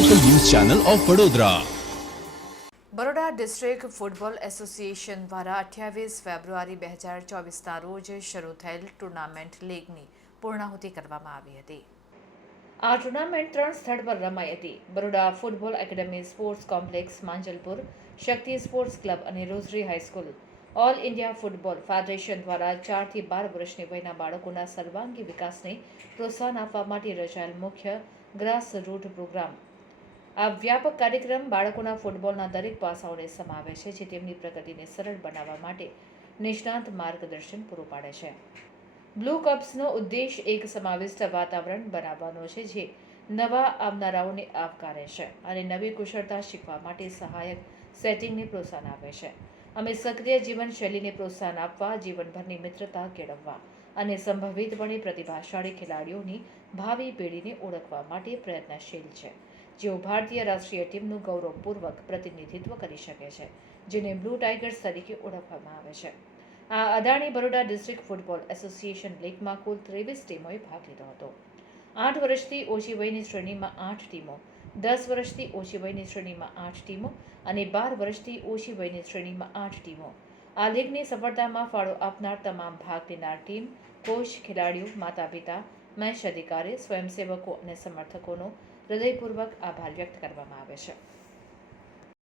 Channel of Vadodara Baroda district football association દ્વારા અઠ્યાવીસ ફેબ્રુઆરી બે હજાર ચોવીસના રોજ શરૂ થયેલ ટુર્નામેન્ટ લીગની પૂર્ણાહુતિ કરવામાં આવી હતી. આ ટુર્નામેન્ટ ત્રણ સ્થળ પર રમાઈ હતી. Baroda football academy sports complex, Manjalpur, Shakti sports club અને Rosary high school all India football federation દ્વારા ચારથી બાર વર્ષની વયના બાળકોના સર્વાંગી વિકાસને પ્રોત્સાહન આપવા માટે રચાયેલ મુખ્ય ગ્રાસ રૂટ પ્રોગ્રામ આ વ્યાપક કાર્યક્રમ બાળકોના ફૂટબોલના દરેક પાસાઓને સમાવે છે, જે તેમની પ્રગતિને સરળ બનાવવા માટે નિષ્ણાંત માર્ગદર્શન પૂરું પાડે છે. બ્લુ કપ્સનો ઉદ્દેશ એક સમાવિષ્ટ વાતાવરણ બનાવવાનો છે, જે નવા આવનારાઓને આવકારે છે અને નવી કુશળતા શીખવા માટે સહાયક સેટિંગને પ્રોત્સાહન આપે છે. અમે સક્રિય જીવનશૈલીને પ્રોત્સાહન આપવા, જીવનભરની મિત્રતા કેળવવા અને સંભવિતપણે પ્રતિભાશાળી ખેલાડીઓની ભાવિ પેઢીને ઓળખવા માટે પ્રયત્નશીલ છે. જેઓ ભારતીય રાષ્ટ્રીય ટીમનું ગૌરવપૂર્વક પ્રતિનિધિત્વ કરી શકે છે, જેને બ્લુ ટાઇગર્સ તરીકે ઓળખવામાં આવે છે. આ Adani Baroda district football association લીગમાં કુલ ત્રેવીસ ટીમોએ ભાગ લીધો હતો. આઠ વર્ષથી ઓછી વયની શ્રેણીમાં આઠ ટીમો, દસ વર્ષથી ઓછી વયની શ્રેણીમાં આઠ ટીમો અને બાર વર્ષથી ઓછી વયની શ્રેણીમાં આઠ ટીમો. આ લીગની સફળતામાં ફાળો આપનાર તમામ ભાગ લેનાર ટીમ, કોચ, ખેલાડીઓ માતા પિતા મેચ અધિકારી, સ્વયંસેવકો અને સમર્થકોનો હૃદયપૂર્વક આભાર વ્યક્ત કરવામાં આવે છે.